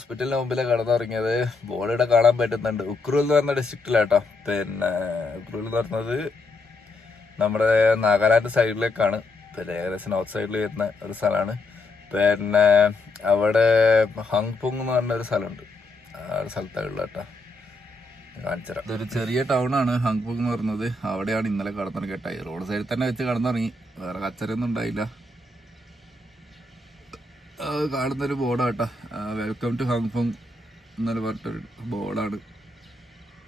ഹോസ്പിറ്റലിന് മുമ്പിലെ കടന്നിറങ്ങിയത്. ബോളിയുടെ കാണാൻ പറ്റുന്നുണ്ട്. ഉക്രൂൽ എന്ന് പറഞ്ഞ ഡിസ്ട്രിക്റ്റിലാട്ടോ പിന്നെ ഉക്രൂൽ എന്ന് പറഞ്ഞത് നമ്മുടെ നാഗാലാൻഡ് സൈഡിലേക്കാണ് പിന്നെ ഏകദേശം നോർത്ത് സൈഡിൽ വരുന്ന ഒരു സ്ഥലമാണ്. പിന്നെ അവിടെ ഹങ്പുങ് എന്ന് പറഞ്ഞ ഒരു സ്ഥലമുണ്ട്. ആ ഒരു സ്ഥലത്താണ് ഉള്ളത് കേട്ടോ കാണിച്ചുതരാം ഇതൊരു ചെറിയ ടൗൺ ആണ് ഹങ്പുങ് എന്ന് പറഞ്ഞത്. അവിടെയാണ് ഇന്നലെ കടന്നിറങ്ങി കേട്ടോ ഈ റോഡ് സൈഡിൽ തന്നെ വെച്ച് കടന്നിറങ്ങി. വേറെ കച്ചറയൊന്നും ഉണ്ടായില്ല. കാണുന്നൊരു ബോർഡാട്ടോ. വെൽക്കം ടു ഹോങ്കോങ് എന്നൊരു പറഞ്ഞിട്ടൊരു ബോർഡാണ്.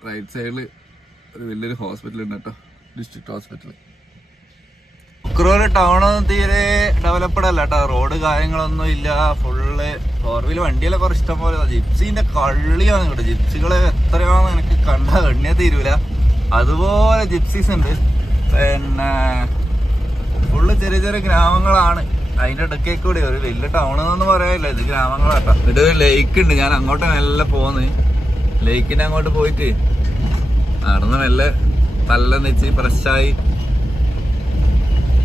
റൈറ്റ് സൈഡിൽ ഒരു വലിയൊരു ഹോസ്പിറ്റൽ ഉണ്ട് കേട്ടോ. ഡിസ്ട്രിക്ട് ഹോസ്പിറ്റൽ ഉക്രൂര് ടൗൺ തീരെ ഡെവലപ്ഡ് അല്ല കേട്ടോ. റോഡ് കാര്യങ്ങളൊന്നും ഇല്ല. ഫുള്ള് ഫോർ വീൽ വണ്ടിയിലെ കുറച്ച് ഇഷ്ടം പോലെ ജിപ്സിന്റെ കള്ളിയാണ് കേട്ടോ. ജിപ്സികളെ എത്രയാണെന്ന് എനിക്ക് കണ്ട എണ്ണിയാ തീരൂല. അതുപോലെ ജിപ്സീസ് ഉണ്ട്. പിന്നെ ഫുള്ള് ചെറിയ ചെറിയ ഗ്രാമങ്ങളാണ്. അതിന്റെ ഇടയ്ക്കേ കൂടി ഒരു വലിയ ടൗൺ എന്നൊന്നും പറയാനില്ല. ഇത് ഗ്രാമങ്ങളാട്ടോ. ഇവിടെ ഒരു ലേക്ക് ഉണ്ട്. ഞാൻ അങ്ങോട്ട് മെല്ലെ പോന്ന്. ലേക്കിന്റെ അങ്ങോട്ട് പോയിട്ട് നടന്ന് മെല്ലെ നല്ല നെച്ച് ഫ്രഷായി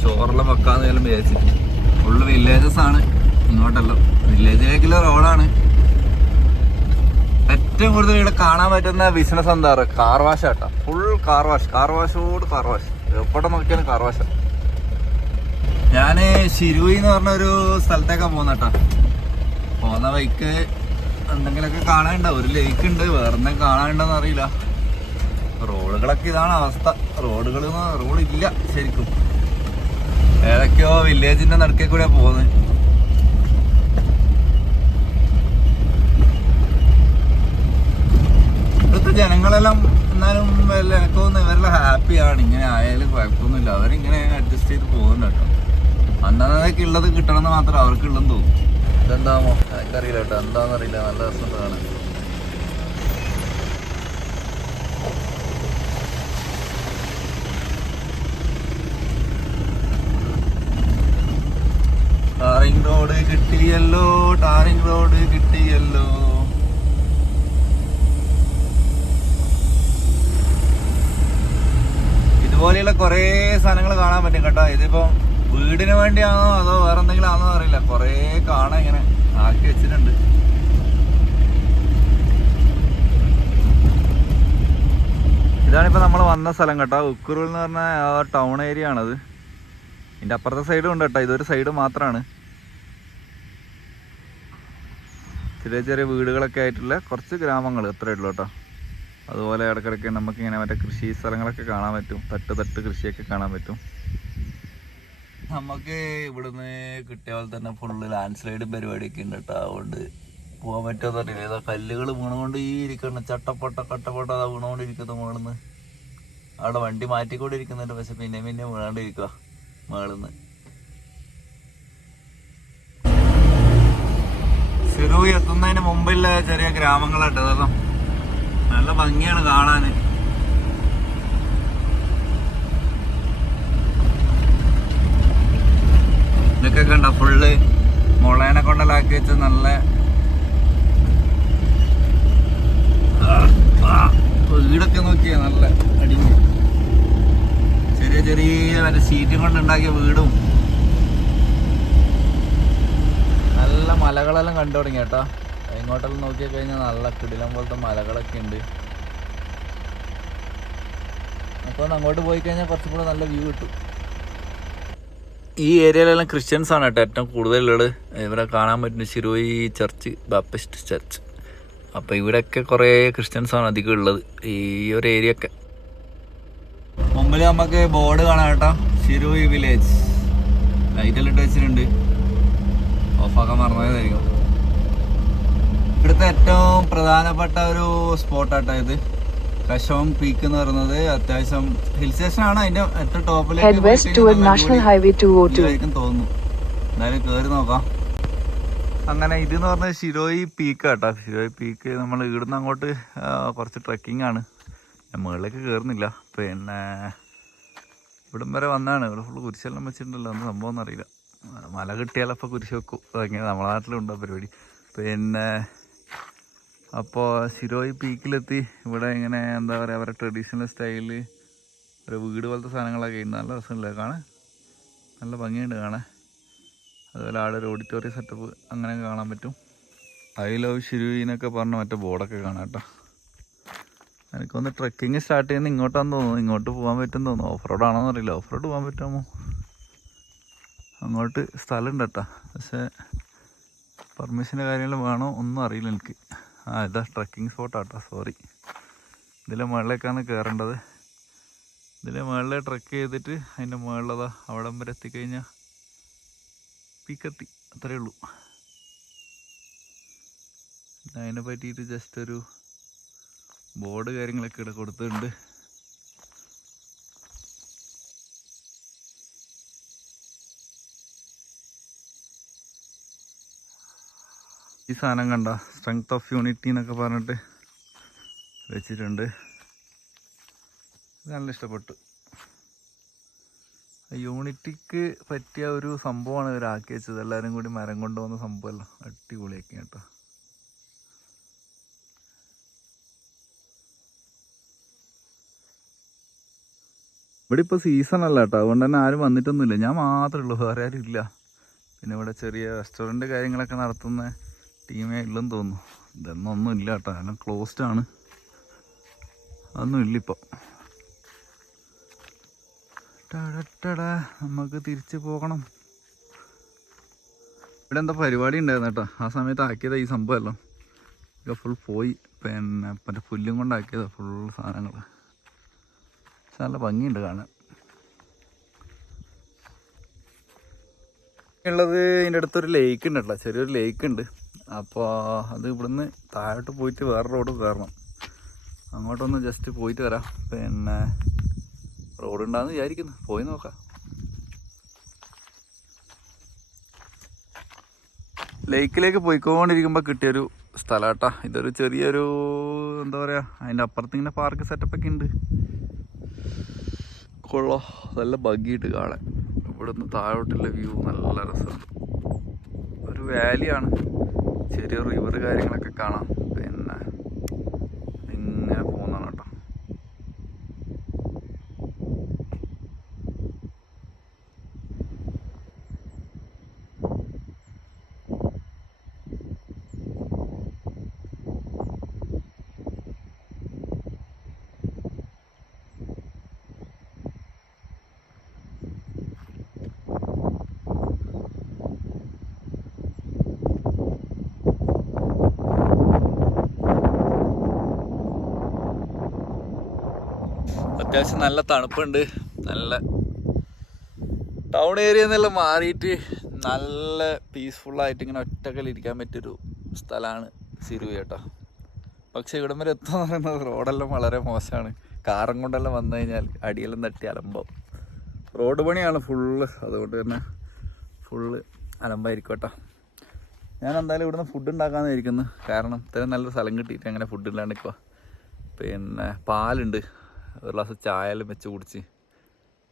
ചോറെല്ലാം വെക്കാന്ന് ഞാൻ വിചാരിച്ചു ഫുള്ള് വില്ലേജസ് ആണ്. ഇങ്ങോട്ടല്ലോ. വില്ലേജിലേക്കുള്ള റോഡാണ് ഏറ്റവും കൂടുതൽ ഇവിടെ കാണാൻ പറ്റുന്ന ബിസിനസ് എന്താ പറയുക കാർ വാഷ് ആട്ടാ. ഫുൾ കാർ വാഷ് കാർ വാഷോട് കാർ വാഷ് എവിടെ നോക്കിയാലും കാർ വാഷ് ഞാൻ ശിരുവി എന്ന് പറഞ്ഞ ഒരു സ്ഥലത്തേക്കാ പോകുന്നട്ടാ പോകുന്ന ബൈക്ക് എന്തെങ്കിലുമൊക്കെ കാണാനുണ്ടാവും ഒരു ലേക്ക് ഉണ്ട്. വേറെ എന്തെങ്കിലും അറിയില്ല. റോഡുകളൊക്കെ ഇതാണ് അവസ്ഥ. റോഡുകൾ റോഡ് ഇല്ല ശരിക്കും. ഏതൊക്കെയോ വില്ലേജിന്റെ നടുക്കേ കൂടെ പോകുന്നത് ഇവിടുത്തെ ജനങ്ങളെല്ലാം എന്നാലും വല്ല എനിക്ക് തോന്നുന്നു ഇവരെല്ലാം ഹാപ്പിയാണ് ഇങ്ങനെ ആയാലും കുഴപ്പമൊന്നുമില്ല. അവരിങ്ങനെ അഡ്ജസ്റ്റ് ചെയ്ത് പോകുന്നുണ്ട് കേട്ടോ. അന്നന്നേക്ക് ഉള്ളത് കിട്ടണമെന്ന് മാത്രം അവർക്ക് ഉള്ളെന്ന് തോന്നും. ഇതെന്താമോ? എനിക്കറിയില്ല കേട്ടോ. എന്താണെന്നറിയില്ല നല്ല രസം കാണാൻ ടാറിംഗ് റോഡ് കിട്ടിയല്ലോ. ടാറിംഗ് റോഡ് കിട്ടിയല്ലോ. ഇതുപോലെയുള്ള കുറേ സാധനങ്ങൾ കാണാൻ പറ്റും കേട്ടോ. ഇതിപ്പോ വീടിന് വേണ്ടിയാണോ അതോ വേറെ എന്തെങ്കിലും ആണോ അറിയില്ല. കുറേ കാണാൻ ഇങ്ങനെ ആക്കി വെച്ചിട്ടുണ്ട്. ഇതാണിപ്പോ നമ്മൾ വന്ന സ്ഥലം കേട്ടോ. ഉക്കുറൂൽ എന്ന് പറഞ്ഞ ടൗൺ ഏരിയ ആണത്. ഇതിന്റെ അപ്പുറത്തെ സൈഡും ഉണ്ട് കേട്ടോ. ഇതൊരു സൈഡ് മാത്രമാണ് ചെറിയ ചെറിയ വീടുകളൊക്കെ ആയിട്ടുള്ള കുറച്ച് ഗ്രാമങ്ങൾ എത്രയേ ഉള്ളൂ കേട്ടോ. അതുപോലെ ഇടയ്ക്കിടയ്ക്ക് നമുക്ക് ഇങ്ങനെ മറ്റേ കൃഷി സ്ഥലങ്ങളൊക്കെ കാണാൻ പറ്റും. തട്ട് തട്ട് കൃഷിയൊക്കെ കാണാൻ പറ്റും. നമുക്ക് ഇവിടുന്ന് കിട്ടിയ പോലെ തന്നെ ഫുള്ള് ലാൻഡ് സ്ലൈഡും പരിപാടിയൊക്കെ ഉണ്ട് കേട്ടോ അതുകൊണ്ട് പോകാൻ പറ്റുമെന്ന് അറിയില്ല. ഏതോ കല്ലുകൾ വീണുകൊണ്ട് ഈ ഇരിക്കണം ചട്ടപ്പൊട്ട കട്ടപ്പൊട്ട അതാ വീണുകൊണ്ടിരിക്കുന്ന മുകളിന്ന് അവിടെ വണ്ടി മാറ്റിക്കൊണ്ടിരിക്കുന്നുണ്ട്. പക്ഷെ പിന്നെ പിന്നെ വീണാണ്ടിരിക്കുക മുകളിൽ സിറു എത്തുന്നതിന് മുമ്പുള്ള ചെറിയ ഗ്രാമങ്ങളാട്ടോ. അതെല്ലാം നല്ല ഭംഗിയാണ് കാണാന്. ഇതൊക്കെ കണ്ട? ഫുള്ള് മുളേനെ കൊണ്ടലാക്കി വെച്ച് നല്ല വീടൊക്കെ നോക്കിയ നല്ല അടിഞ്ഞ് ചെറിയ ചെറിയ മറ്റേ സീറ്റും കൊണ്ട് ഉണ്ടാക്കിയ വീടും. നല്ല മലകളെല്ലാം കണ്ടു തുടങ്ങി കേട്ടോ. ഇങ്ങോട്ടെല്ലാം നോക്കി കഴിഞ്ഞാൽ നല്ല കിടിലം പോലത്തെ മലകളൊക്കെ ഉണ്ട്. അപ്പോൾ അങ്ങോട്ട് പോയി കഴിഞ്ഞാൽ കുറച്ചും കൂടെ നല്ല വ്യൂ കിട്ടും. ഈ ഏരിയയിലെല്ലാം ക്രിസ്ത്യൻസ് ആണ് കേട്ടോ ഏറ്റവും കൂടുതലുള്ളത്. ഇവരെ കാണാൻ പറ്റുന്ന ശിരോയി ചർച്ച് ബാപ്റ്റിസ്റ്റ് ചർച്ച് അപ്പോൾ ഇവിടെയൊക്കെ കുറേ ക്രിസ്ത്യൻസ് ആണ് അധികം ഉള്ളത്. ഈ ഒരു ഏരിയ ഒക്കെ. മുമ്പിൽ നമുക്ക് ബോർഡ് കാണാം കേട്ടോ. ശിരോയി വില്ലേജ് ലൈറ്റെല്ലാം ഇട്ട് വെച്ചിട്ടുണ്ട്. ഓഫാക്കാൻ മറന്നതായിരിക്കും. ഇവിടുത്തെ ഏറ്റവും പ്രധാനപ്പെട്ട ഒരു സ്പോട്ടാട്ടോ ഇത്. കശോങ് പീക്ക് എന്ന് പറയുന്നത് അത്യാവശ്യം ഹിൽ സ്റ്റേഷൻ ആണ്. അതിന്റെ ഏറ്റവും Head west toward National Highway 202. ടോപ്പിലേക്ക് തോന്നുന്നു. എന്തായാലും കേറി നോക്കാം. അങ്ങനെ ഇത് എന്ന് പറഞ്ഞാൽ ശിരോയി പീക്ക് കേട്ടോ ശിരോയി പീക്ക് നമ്മൾ ഇവിടുന്ന് അങ്ങോട്ട് കുറച്ച് ട്രക്കിംഗ് ആണ്. മുകളിലേക്ക് കയറുന്നില്ല പിന്നെ ഇവിടം വരെ വന്നാണ്. ഇവിടെ ഫുള്ള് കുരിശെല്ലാം വെച്ചിട്ടുണ്ടല്ലോ. ഒന്നും സംഭവം എന്നറിയില്ല. അറിയില്ല മല കിട്ടിയാലപ്പോൾ കുരിശ് വെക്കും. അതെങ്ങനെ നമ്മളെ നാട്ടിലുണ്ടോ പരിപാടി? പിന്നെ അപ്പോൾ ശിരോയി പീക്കിലെത്തി. ഇവിടെ ഇങ്ങനെ എന്താ പറയുക അവരുടെ ട്രഡീഷണൽ സ്റ്റൈലിൽ ഒരു വീട് പോലത്തെ സാധനങ്ങളൊക്കെ ഉണ്ട് നല്ല രസമില്ലേ കാണാൻ. നല്ല ഭംഗിയുണ്ട് കാണാൻ. അതുപോലെ ആടെ ഒരു ഓഡിറ്റോറിയം സെറ്റപ്പ് അങ്ങനെ കാണാൻ പറ്റും. ഐ ലവ് ഷിരുവിനൊക്കെ പറഞ്ഞ മറ്റേ ബോർഡൊക്കെ കാണാം കേട്ടോ. എനിക്കൊന്ന് ട്രക്കിങ് സ്റ്റാർട്ട് ചെയ്യുന്ന ഇങ്ങോട്ടാന്ന് തോന്നുന്നു. ഇങ്ങോട്ട് പോകാൻ പറ്റും തോന്നുന്നു. ഓഫ് റോഡ് ആണോന്ന് അറിയില്ല. ഓഫ് റോഡ് പോകാൻ പറ്റുമോ? അങ്ങോട്ട് സ്ഥലമുണ്ട് കേട്ടോ. പക്ഷേ പെർമിഷന്റെ കാര്യങ്ങൾ വേണോ? ഒന്നും അറിയില്ല എനിക്ക്. ആ ഇതാ ട്രക്കിംഗ് സ്പോട്ടാട്ടോ സോറി ഇതിലെ മുകളിലേക്കാണ് കയറേണ്ടത് ഇതിലെ മുകളിലെ ട്രക്ക് ചെയ്തിട്ട് അതിന്റെ മുകളിലതാ അവിടം വരെ എത്തിക്കഴിഞ്ഞാൽ പീക്കെത്തി അത്രയേ ഉള്ളൂ. അതിനെ പറ്റിയിട്ട് ജസ്റ്റ് ഒരു ബോർഡ് കാര്യങ്ങളൊക്കെ ഇവിടെ കൊടുത്തിട്ടുണ്ട്. ഈ സാധനം കണ്ട? സ്ട്രെങ്ത് ഓഫ് യൂണിറ്റി എന്നൊക്കെ പറഞ്ഞിട്ട് വെച്ചിട്ടുണ്ട്. നല്ല ഇഷ്ടപ്പെട്ടു. യൂണിറ്റിക്ക് പറ്റിയ ഒരു സംഭവമാണ് ഇവരാക്കി വെച്ചത്. എല്ലാവരും കൂടി മരം കൊണ്ടുവന്ന സംഭവമല്ല. അടിപൊളിയാക്കി കേട്ടോ. ഇവിടെ ഇപ്പോൾ സീസൺ അല്ല കേട്ടോ. അതുകൊണ്ട് തന്നെ ആരും വന്നിട്ടൊന്നുമില്ല. ഞാൻ മാത്രമേ ഉള്ളൂ. വേറെ ആരും ഇല്ല. പിന്നെ ഇവിടെ ചെറിയ റെസ്റ്റോറന്റ് കാര്യങ്ങളൊക്കെ നടത്തുന്ന ടീമേ ഇല്ലെന്ന് തോന്നുന്നു. ഇതൊന്നും ഇല്ല കേട്ടോ. എല്ലാം ക്ലോസ്ഡ് ആണ്. അതൊന്നും ഇല്ലിപ്പോ നമുക്ക് തിരിച്ചു പോകണം. ഇവിടെ എന്താ പരിപാടി ഉണ്ടായിരുന്നു കേട്ടോ. ആ സമയത്ത് ആക്കിയതാ ഈ സംഭവം സംഭവമല്ലോ. ഇത് ഫുൾ പോയി. പിന്നെ മറ്റേ പുല്ലും കൊണ്ടാക്കിയതാ ഫുൾ സാധനങ്ങൾ. നല്ല ഭംഗിയുണ്ട് കാണാൻ. ഉള്ളത് ഇതിന്റെ അടുത്തൊരു ലേക്ക് ഉണ്ട് കേട്ടോ. ചെറിയൊരു ലേക്ക് ഉണ്ട്. അപ്പോൾ അത് ഇവിടുന്ന് താഴോട്ട് പോയിട്ട് വേറെ റോഡ് കയറണം. അങ്ങോട്ടൊന്ന് ജസ്റ്റ് പോയിട്ട് വരാം. പിന്നെ റോഡ് ഉണ്ടാകുന്ന വിചാരിക്കുന്നു. പോയി നോക്കാം. ലേക്കിലേക്ക് പോയിക്കൊണ്ടിരിക്കുമ്പോൾ കിട്ടിയൊരു സ്ഥലം കേട്ടാ ഇതൊരു ചെറിയൊരു എന്താ പറയുക അതിന്റെ അപ്പുറത്ത് ഇങ്ങനെ പാർക്ക് സെറ്റപ്പൊക്കെ ഉണ്ട് കൊള്ളോ. നല്ല ഭംഗിയിട്ട് കാണാൻ. ഇവിടുന്ന് താഴോട്ടുള്ള വ്യൂ നല്ല രസമാണ് ഒരു വാലിയാണ് ചെറിയ റിവർ കാര്യങ്ങളൊക്കെ കാണാം പിന്നെ ഇങ്ങനെ പോകുന്നതാണ് കേട്ടോ അത്യാവശ്യം നല്ല തണുപ്പുണ്ട്. നല്ല ടൗൺ ഏരിയ നിന്നെല്ലാം മാറിയിട്ട് നല്ല പീസ്ഫുള്ളായിട്ട് ഇങ്ങനെ ഒറ്റക്കൽ ഇരിക്കാൻ പറ്റിയൊരു സ്ഥലമാണ് സിരു കേട്ടോ. പക്ഷെ ഇവിടം വരെ എത്തുക പറയുന്നത് റോഡെല്ലാം വളരെ മോശമാണ്. കാറും കൊണ്ടെല്ലാം വന്നു കഴിഞ്ഞാൽ അടിയെല്ലാം തട്ടി അലമ്പാവും റോഡ് പണിയാണ് ഫുള്ള് അതുകൊണ്ട് തന്നെ ഫുള്ള് അലമ്പായിരിക്കും കേട്ടോ. ഞാൻ എന്തായാലും ഇവിടുന്ന് ഫുഡ് ഉണ്ടാക്കാമെന്ന് ഇരിക്കുന്നു കാരണം ഇത്രയും നല്ലൊരു സ്ഥലം കിട്ടിയിട്ട് അങ്ങനെ ഫുഡ് ഇല്ലാണ്ട് ഇപ്പോൾ പിന്നെ പാലുണ്ട്. ഒരു ഗ്ലാസ് ചായ എല്ലാം വെച്ച് കുടിച്ച്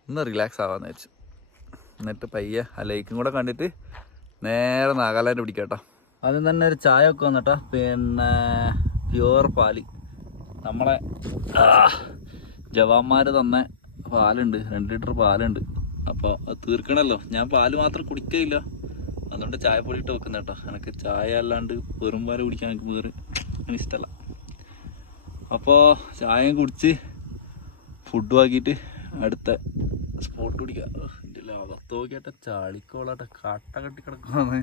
ഒന്ന് റിലാക്സ് ആവാന്ന് വെച്ചു എന്നിട്ട് പയ്യെ ആ ലേക്കും കൂടെ കണ്ടിട്ട് നേരെ നാഗാലാൻഡ് പിടിക്കട്ടോ. ആദ്യം തന്നെ ഒരു ചായ ഒക്കെ വന്നിട്ടാ. പിന്നെ പ്യുവർ പാൽ. നമ്മളെ ജവാന്മാർ തന്ന പാലുണ്ട്. രണ്ട് ലിറ്റർ പാലുണ്ട്. അപ്പോൾ അത് തീർക്കണമല്ലോ ഞാൻ പാൽ മാത്രം കുടിക്കയില്ല. അതുകൊണ്ട് ചായ പൊടി ഇട്ട് വെക്കുന്ന കേട്ടോ. എനിക്ക് ചായ അല്ലാണ്ട് വെറും പാൽ കുടിക്കാൻ എനിക്ക് വേറെ ഇഷ്ടമല്ല അപ്പോൾ ചായയും കുടിച്ച് ഫുഡ് ആക്കിയിട്ട് അടുത്ത സ്പോട്ട് പിടിക്കാം. ഇതിന്റെ അകത്ത് നോക്കിയാട്ടെ ചാളിക്കോളാട്ടെ കട്ട കെട്ടി കിടക്കുന്നത്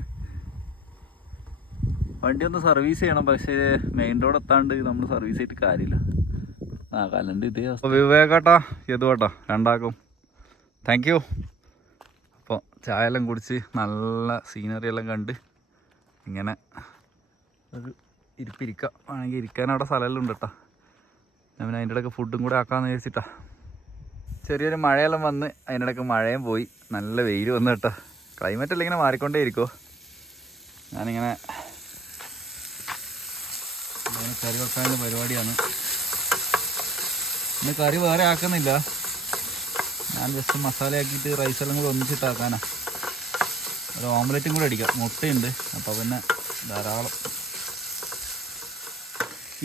വണ്ടി ഒന്ന് സർവീസ് ചെയ്യണം പക്ഷേ മെയിൻ റോഡ് എത്താണ്ട് നമ്മൾ സർവീസ് ചെയ്തിട്ട് കാര്യമില്ല. ആ കലണ്ട് ഇതേ വിവേകട്ടാ യദുവേട്ടാ രണ്ടാക്കും. താങ്ക് യു അപ്പോൾ ചായ എല്ലാം കുടിച്ച് നല്ല സീനറി എല്ലാം കണ്ട് ഇങ്ങനെ ഒരു ഇരിപ്പിരിക്കാം. വേണമെങ്കിൽ ഇരിക്കാൻ അവിടെ സ്ഥലമെല്ലാം ഉണ്ട് കേട്ടോ പിന്നെ അതിന്റെ ഇടയ്ക്ക് ഫുഡും കൂടെ ആക്കാമെന്ന് വിചാരിച്ചിട്ടാ. ചെറിയൊരു മഴയെല്ലാം വന്ന് അതിന്റെ ഇടയ്ക്ക് മഴയും പോയി. നല്ല വെയിൽ വന്നു കേട്ടോ. ക്ലൈമറ്റ് അല്ല ഇങ്ങനെ മാറിക്കൊണ്ടേ ഇരിക്കുമോ ഞാനിങ്ങനെ കറി വെക്കാനുള്ള പരിപാടിയാണ്. ഇന്ന് കറി വേറെ ആക്കുന്നില്ല. ഞാൻ ജസ്റ്റ് മസാല ആക്കിയിട്ട് റൈസ് എല്ലാം കൂടെ ഒന്നിച്ചിട്ടാക്കാനാ ഒരു ഓംലെറ്റും കൂടെ അടിക്കാം. മുട്ടയുണ്ട്. അപ്പോൾ പിന്നെ ധാരാളം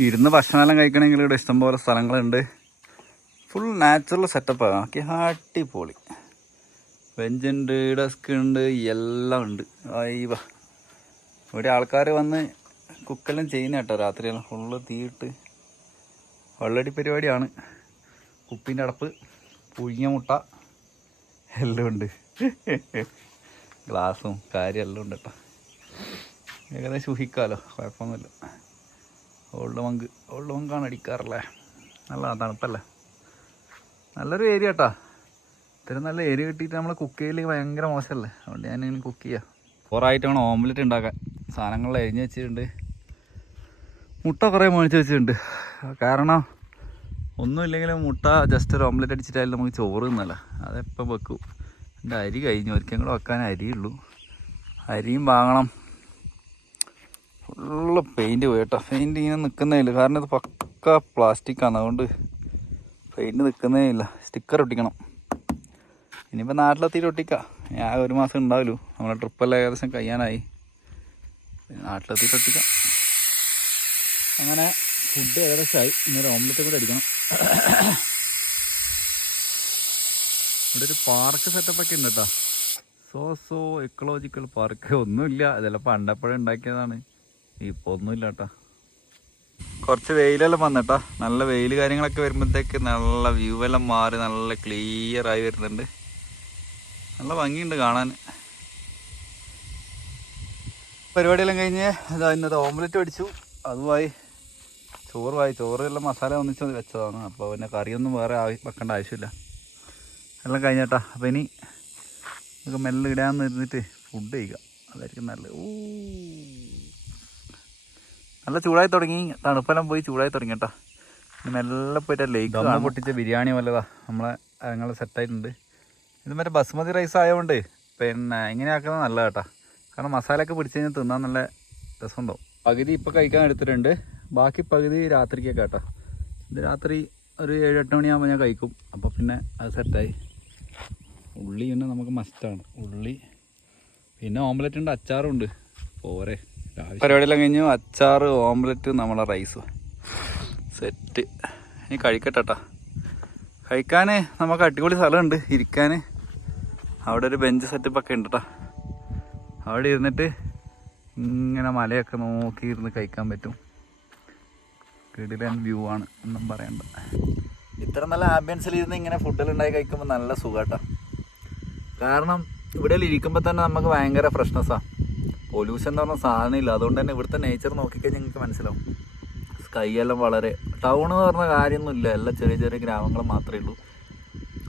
ഇരുന്ന് ഭക്ഷണമെല്ലാം കഴിക്കണമെങ്കിൽ ഇവിടെ ഇഷ്ടംപോലെ സ്ഥലങ്ങളുണ്ട്. ഫുൾ നാച്ചുറൽ സെറ്റപ്പാണ് ഓക്കെ അടിപൊളി. ബെഞ്ചുണ്ട് ഡെസ്ക് ഉണ്ട് എല്ലാം ഉണ്ട്. അയ്യവ ഇവിടെ ആൾക്കാർ വന്ന് കുക്കെല്ലാം ചെയ്യുന്ന കേട്ടോ രാത്രിയെല്ലാം. ഫുള്ള് തീയിട്ട് വെള്ളടി പരിപാടിയാണ്. കുപ്പിന്റെ അടപ്പ് പുഴുങ്ങിയ മുട്ട എല്ലാം ഉണ്ട്. ഗ്ലാസും കാര്യം എല്ലാം ഉണ്ട് കേട്ടോ. ഏകദേശം ഊഹിക്കാമല്ലോ കുഴപ്പമൊന്നുമില്ല. ഓൾഡ് മങ്ക് ഓൾഡ് മങ്കാണ് അടിക്കാറല്ലേ? നല്ല തണുപ്പല്ലേ? നല്ലൊരു ഏരിയ കേട്ടാ ഇത്തരം നല്ല ഏരിയ കിട്ടിയിട്ട് നമ്മൾ കുക്ക് ചെയ്യലേക്ക് ഭയങ്കര മോശമല്ലേ അതുകൊണ്ട് ഞാൻ ഇങ്ങനെ കുക്ക് ചെയ്യാം കുറേയായിട്ട് വേണം ഓംലെറ്റ് ഉണ്ടാക്കാൻ. സാധനങ്ങൾ എരിഞ്ഞ് വെച്ചിട്ടുണ്ട്. മുട്ട കുറേ മേടിച്ച് വെച്ചിട്ടുണ്ട്. കാരണം ഒന്നുമില്ലെങ്കിലും മുട്ട ജസ്റ്റ് ഒരു ഓംലെറ്റ് അടിച്ചിട്ടായാലും നമുക്ക് ചോറ് തിന്നല്ല അതെപ്പം വെക്കും. എന്റെ അരി കഴിഞ്ഞു. ഒരിക്കലും കൂടെ വെക്കാൻ അരിയുള്ളൂ. അരിയും വാങ്ങണം. ഫുള്ള് പെയിന്റ് പോയി കേട്ടോ. പെയിന്റ് ഇങ്ങനെ നിൽക്കുന്നേ ഇല്ല. കാരണം ഇത് പക്ക പ്ലാസ്റ്റിക് ആണ്. അതുകൊണ്ട് പെയിന്റ് നിൽക്കുന്നേ ഇല്ല. സ്റ്റിക്കർ ഒട്ടിക്കണം. ഇനിയിപ്പോൾ നാട്ടിലെത്തിയിട്ട് ഒട്ടിക്കാം. ഞാൻ ഒരു മാസം ഉണ്ടാവില്ലോ നമ്മളെ ട്രിപ്പെല്ലാം ഏകദേശം കഴിയാനായി. നാട്ടിലെത്തിയിട്ട് ഒട്ടിക്കാം. അങ്ങനെ ഫുഡ് ഏകദേശമായി ഇന്നൊരു ഓംലെറ്റ് കൂടെ അടിക്കണം. ഇവിടെ ഒരു പാർക്ക് സെറ്റപ്പ് ഒക്കെ ഉണ്ട് കേട്ടോ. സോ സോ എക്കോളജിക്കൽ പാർക്ക് ഒന്നുമില്ല. ഇതെല്ലാം പണ്ടപ്പോഴേ ഉണ്ടാക്കിയതാണ്. ഇപ്പോൾ ഒന്നുമില്ലാട്ടാ. കുറച്ച് വെയിലെല്ലാം വന്നിട്ടാ. നല്ല വെയിൽ കാര്യങ്ങളൊക്കെ വരുമ്പോഴത്തേക്ക് നല്ല വ്യൂ എല്ലാം മാറി നല്ല ക്ലിയർ ആയി വരുന്നുണ്ട്. നല്ല ഭംഗിയുണ്ട് കാണാൻ. പരിപാടിയെല്ലാം കഴിഞ്ഞ് ഇതാ ഇന്നത്തെ ഓംലെറ്റ് അടിച്ചു അതുമായി ചോറുമായി. ചോറെല്ലാം മസാല ഒന്നിച്ച് വെച്ചതാണ്. അപ്പോൾ പിന്നെ കറിയൊന്നും വേറെ വെക്കേണ്ട ആവശ്യമില്ല. എല്ലാം കഴിഞ്ഞേട്ടാ. അപ്പോൾ ഇനി നമുക്ക് മെല്ലെ ഇടാമെന്ന് ഇരുന്നിട്ട് ഫുഡ് കഴിക്കാം. അതായിരിക്കും നല്ലത്. ഊ. നല്ല ചൂടായി തുടങ്ങി. തണുപ്പെല്ലാം പോയി ചൂടായി തുടങ്ങി കേട്ടോ മെല്ലെ പോയിട്ട് ലേക്ക് പൊട്ടിച്ച ബിരിയാണി വല്ലതാ? നമ്മളെ ഞങ്ങൾ സെറ്റായിട്ടുണ്ട് ഇത് മറ്റേ ബസ്മതി റൈസ് ആയതുകൊണ്ട് പിന്നെ ഇങ്ങനെ ആക്കുന്നത് നല്ല കേട്ടോ കാരണം മസാലയൊക്കെ പിടിച്ച് കഴിഞ്ഞാൽ തിന്നാൻ നല്ല രസമുണ്ടാവും. പകുതി ഇപ്പോൾ കഴിക്കാൻ എടുത്തിട്ടുണ്ട്. ബാക്കി പകുതി രാത്രിക്കൊക്കെ കേട്ടോ ഇത് രാത്രി ഒരു ഏഴ് എട്ട് മണിയാകുമ്പോൾ ഞാൻ കഴിക്കും. അപ്പോൾ പിന്നെ അത് സെറ്റായി ഉള്ളി പിന്നെ നമുക്ക് മസ്റ്റാണ് ഉള്ളി. പിന്നെ ഓംലെറ്റ് ഉണ്ട് അച്ചാറും ഉണ്ട് പോരെ. പരിപാടിയെല്ലാം കഴിഞ്ഞു. അച്ചാർ ഓംലെറ്റ് നമ്മളെ റൈസ്. സെറ്റ്. ഇനി കഴിക്കട്ടെ ട്ടാ. കഴിക്കാൻ നമുക്ക് അടിപൊളി സ്ഥലമുണ്ട്. ഇരിക്കാൻ അവിടെ ഒരു ബെഞ്ച് സെറ്റപ്പ് ഒക്കെ ഉണ്ട് കേട്ടോ അവിടെ ഇരുന്നിട്ട് ഇങ്ങനെ മലയൊക്കെ നോക്കി ഇരുന്ന് കഴിക്കാൻ പറ്റും. കിടിലൻ വ്യൂ ആണ് എന്നും പറയണ്ട. ഇത്ര നല്ല ആംബിയൻസിൽ ഇരുന്ന് ഇങ്ങനെ ഫുഡെല്ലാം ഉണ്ടായി കഴിക്കുമ്പോൾ നല്ല സുഖാട്ടാ. കാരണം ഇവിടെ ഇരിക്കുമ്പോൾ തന്നെ നമുക്ക് ഭയങ്കര ഫ്രഷ്നെസ്സാണ് പൊല്യൂഷൻ എന്ന് പറഞ്ഞ സാധനം ഇല്ല അതുകൊണ്ട് തന്നെ ഇവിടുത്തെ നേച്ചർ നോക്കിക്കഴിഞ്ഞാൽ നിങ്ങൾക്ക് മനസ്സിലാവും. സ്കൈ എല്ലാം വളരെ ടൗൺ എന്ന് പറഞ്ഞ കാര്യമൊന്നുമില്ല. എല്ലാം ചെറിയ ചെറിയ ഗ്രാമങ്ങൾ മാത്രമേ ഉള്ളൂ.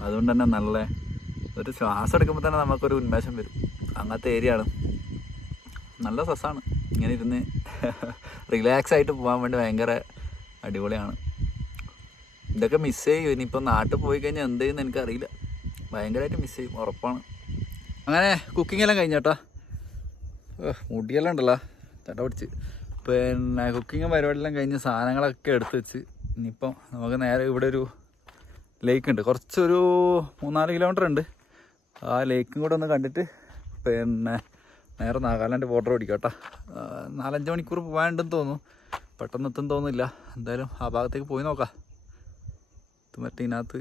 അതുകൊണ്ട് തന്നെ നല്ല ഒരു ശ്വാസം എടുക്കുമ്പോൾ തന്നെ നമുക്കൊരു ഉന്മേഷം വരും. അങ്ങനത്തെ ഏരിയ ആണ്. നല്ല രസമാണ് ഇങ്ങനെ ഇരുന്ന് റിലാക്സ് ആയിട്ട് പോകാൻ വേണ്ടി ഭയങ്കര അടിപൊളിയാണ്. ഇതൊക്കെ മിസ് ചെയ്യും. ഇനിയിപ്പോൾ നാട്ടിൽ പോയി കഴിഞ്ഞാൽ എന്ത് ചെയ്യുമെന്ന് എനിക്കറിയില്ല. ഭയങ്കരമായിട്ട് മിസ് ചെയ്യും. ഉറപ്പാണ്. അങ്ങനെ കുക്കിംഗ് എല്ലാം കഴിഞ്ഞോട്ടാ മുടിയെല്ലാം ഉണ്ടല്ലോ. ചേട്ടാ പിടിച്ച്. പിന്നെ കുക്കിങ്ങും പരിപാടിയെല്ലാം കഴിഞ്ഞ് സാധനങ്ങളൊക്കെ എടുത്ത് വെച്ച്. ഇനിയിപ്പം നമുക്ക് നേരെ ഇവിടെ ഒരു ലേക്ക് ഉണ്ട്. കുറച്ചൊരു മൂന്നാൽ കിലോമീറ്റർ ഉണ്ട്. ആ ലേക്കും കൂടെ ഒന്ന് കണ്ടിട്ട് പിന്നെ നേരെ നാഗാലാൻഡ് ബോർഡർ പിടിക്കാം കേട്ടോ നാലഞ്ച് മണിക്കൂർ പോകാനുണ്ടെന്ന് തോന്നുന്നു. പെട്ടെന്ന് എത്തും തോന്നുന്നില്ല. എന്തായാലും ആ ഭാഗത്തേക്ക് പോയി നോക്കാം. ഇത് മറ്റേ ഇതിനകത്ത്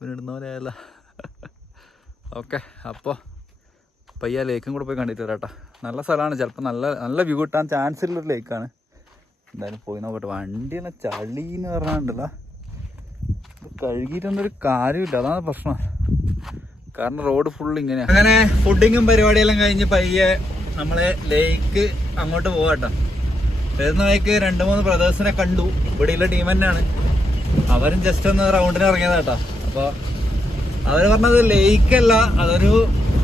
ഇവനിടുന്ന പോലെ ആയല്ല ഓക്കെ അപ്പോൾ പയ്യ ലേക്കും കൂടെ പോയി കണ്ടിട്ട് വരാട്ടോ നല്ല സ്ഥലമാണ്. ചിലപ്പോൾ നല്ല നല്ല വ്യൂ കിട്ടാൻ ചാൻസ് ഉള്ളൊരു ലേക്കാണ് എന്തായാലും പോയി നോക്കട്ടെ. വണ്ടി തന്നെ ചളി എന്ന് പറഞ്ഞാണ്ടല്ല കഴുകിയിട്ടൊന്നൊരു കാര്യമില്ല അതാണ് പ്രശ്നം. കാരണം റോഡ് ഫുൾ ഇങ്ങനെയാണ് അങ്ങനെ ഫുഡിങ്ങും പരിപാടിയെല്ലാം കഴിഞ്ഞ് പയ്യെ നമ്മളെ ലേക്ക് അങ്ങോട്ട് പോവാട്ടോ വരുന്ന വഴിക്ക് രണ്ട് മൂന്ന് ബ്രദേഴ്സിനെ കണ്ടു. ഇവിടെയുള്ള ടീം തന്നെയാണ്. അവരും ജസ്റ്റ് ഒന്ന് റൗണ്ടിന് ഇറങ്ങിയതാട്ടോ അപ്പോൾ അവർ പറഞ്ഞത് ലേക്കല്ല അതൊരു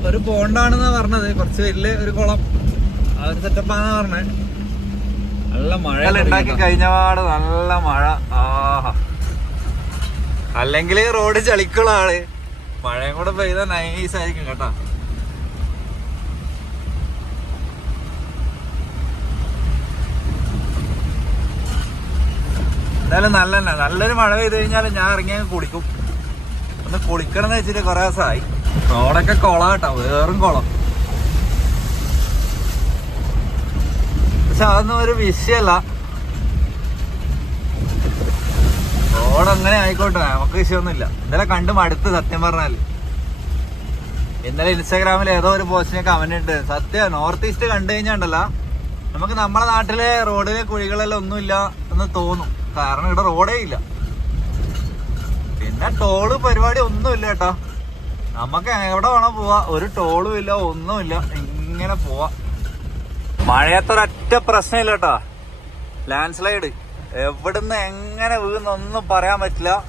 ഒരു പോണ്ടാണെന്നാ പറഞ്ഞത്. കുറച്ച് വലിയ ഒരു കുളം. ആ ഒരു സെറ്റപ്പാന്നാ പറഞ്ഞത് നല്ല മഴ ഉണ്ടാക്കി കഴിഞ്ഞപാട് നല്ല മഴ. ആഹാ. അല്ലെങ്കിൽ റോഡ് ചളിക്കുളാണ് മഴയും കൂടെ പെയ്ത നൈസ് ആയിരിക്കും കേട്ടോ. എന്തായാലും നല്ല നല്ലൊരു മഴ പെയ്ത് കഴിഞ്ഞാൽ ഞാൻ ഇറങ്ങി കുളിക്കും. ഒന്ന് കുളിക്കണം എന്ന് വെച്ചിട്ട് കുറെ ദിവസമായി റോഡൊക്കെ കൊളാ കേട്ടോ വേറും കൊളം. പക്ഷെ അതൊന്നും ഒരു വിഷയല്ല റോഡ് അങ്ങനെ ആയിക്കോട്ടെ നമുക്ക് വിഷയമൊന്നുമില്ല. ഇന്നലെ കണ്ടു മടുത്ത് സത്യം പറഞ്ഞാൽ ഇന്നലെ ഇൻസ്റ്റാഗ്രാമിൽ ഏതോ ഒരു പോസ്റ്റിനെ കമന്റ് ഉണ്ട് സത്യം നോർത്ത് ഈസ്റ്റ് കണ്ടു കഴിഞ്ഞാണ്ടല്ല നമുക്ക് നമ്മുടെ നാട്ടിലെ റോഡിലെ കുഴികളെല്ലാം ഒന്നുമില്ല എന്ന് തോന്നും. കാരണം ഇവിടെ റോഡേ ഇല്ല. പിന്നെ ടോൾ പരിപാടി ഒന്നുമില്ല കേട്ടോ. നമുക്ക് എവിടെ വേണം പോവാ. ഒരു ടോളും ഇല്ല ഒന്നുമില്ല ഇങ്ങനെ പോവാ. മഴയത്തൊരൊറ്റ പ്രശ്നമില്ല കേട്ടോ. ലാൻഡ് സ്ലൈഡ് എവിടുന്ന് എങ്ങനെ വീഴുന്നൊന്നും പറയാൻ പറ്റില്ല.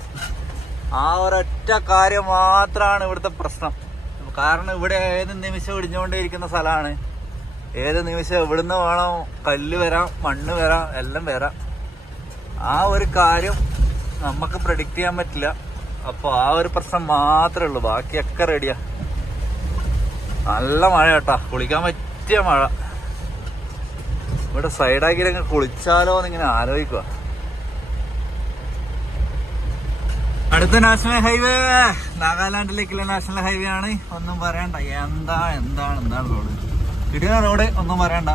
ആ ഒരൊറ്റ കാര്യം മാത്രമാണ് ഇവിടുത്തെ പ്രശ്നം. കാരണം ഇവിടെ ഏത് നിമിഷം ഇടിഞ്ഞുകൊണ്ടേയിരിക്കുന്ന സ്ഥലമാണ്. ഏത് നിമിഷം എവിടുന്ന് വേണം കല്ല് വരാം മണ്ണ് വരാം എല്ലാം വരാം. ആ ഒരു കാര്യം നമുക്ക് പ്രഡിക്റ്റ് ചെയ്യാൻ പറ്റില്ല. അപ്പോൾ ആ ഒരു പ്രശ്നം മാത്രമേ ഉള്ളൂ. ബാക്കിയൊക്കെ റെഡിയാ നല്ല മഴ കേട്ടാ. കുളിക്കാൻ പറ്റിയ മഴ. ഇവിടെ സൈഡാക്കി അങ്ങ് കുളിച്ചാലോ എന്നിങ്ങനെ ആലോചിക്കുക അടുത്ത നാഷണൽ ഹൈവേ നാഗാലാൻഡിലേക്കുള്ള നാഷണൽ ഹൈവേ ആണ്. ഒന്നും പറയണ്ട. എന്താ എന്താണ് എന്താണ് റോഡ് ഇടുന്ന റോഡ് ഒന്നും പറയണ്ട.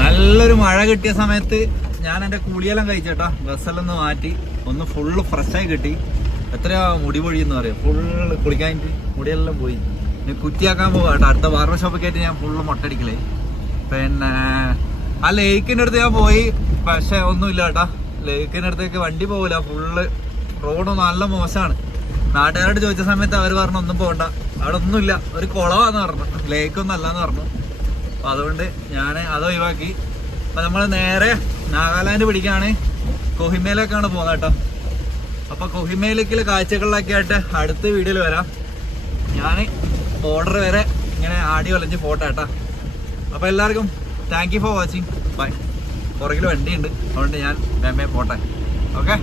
നല്ലൊരു മഴ കിട്ടിയ സമയത്ത് ഞാൻ എന്റെ കുളിയെല്ലാം കഴിച്ചേട്ടാ. ബസ്സെല്ലാം ഒന്ന് മാറ്റി ഒന്ന് ഫുള്ള് ഫ്രഷായി കിട്ടി. എത്രയാ മുടി പൊഴിയെന്ന് പറയാം ഫുള്ള് കുളിക്കാൻ മുടിയെല്ലാം പോയി. ഇനി കുറ്റിയാക്കാൻ പോവാ കേട്ടോ. അടുത്ത ബാർബർ ഷോപ്പൊക്കെ ആയിട്ട് ഞാൻ ഫുള്ള് മൊട്ടടിക്കലേ. പിന്നെ ആ ലേക്കിന്റെ അടുത്ത് ഞാൻ പോയി. പക്ഷെ ഒന്നുമില്ല കേട്ടാ. ലേക്കിന്റെ അടുത്തേക്ക് വണ്ടി പോകില്ല ഫുള്ള് റോഡ് നല്ല മോശമാണ് നാട്ടുകാരോട് ചോദിച്ച സമയത്ത് അവർ പറഞ്ഞു ഒന്നും പോകണ്ട അവിടെ ഒന്നുമില്ല. ഒരു കുളമാന്ന് പറഞ്ഞു. ലേക്കൊന്നും അല്ലാന്ന് പറഞ്ഞു. അപ്പൊ അതുകൊണ്ട് ഞാൻ അത് ഒഴിവാക്കി. അപ്പൊ നമ്മൾ നേരെ നാഗാലാൻഡ് പിടിക്കാണ്. കൊഹിമയിലേക്കാണ് പോകുന്നത് കേട്ടോ. അപ്പൊ കൊഹിമയിലേക്കുള്ള കാഴ്ചകളിലൊക്കെ ആയിട്ട് അടുത്ത വീഡിയോയിൽ വരാം. ഞാൻ ബോർഡർ വരെ ഇങ്ങനെ ആടി വലഞ്ഞ് ഫോട്ടോ കേട്ടോ. അപ്പൊ എല്ലാവർക്കും thank you for watching bye പുറകിൽ വണ്ടിയുണ്ട്. അതുകൊണ്ട് ഞാൻ വേമേ പോട്ടെ. ഓക്കെ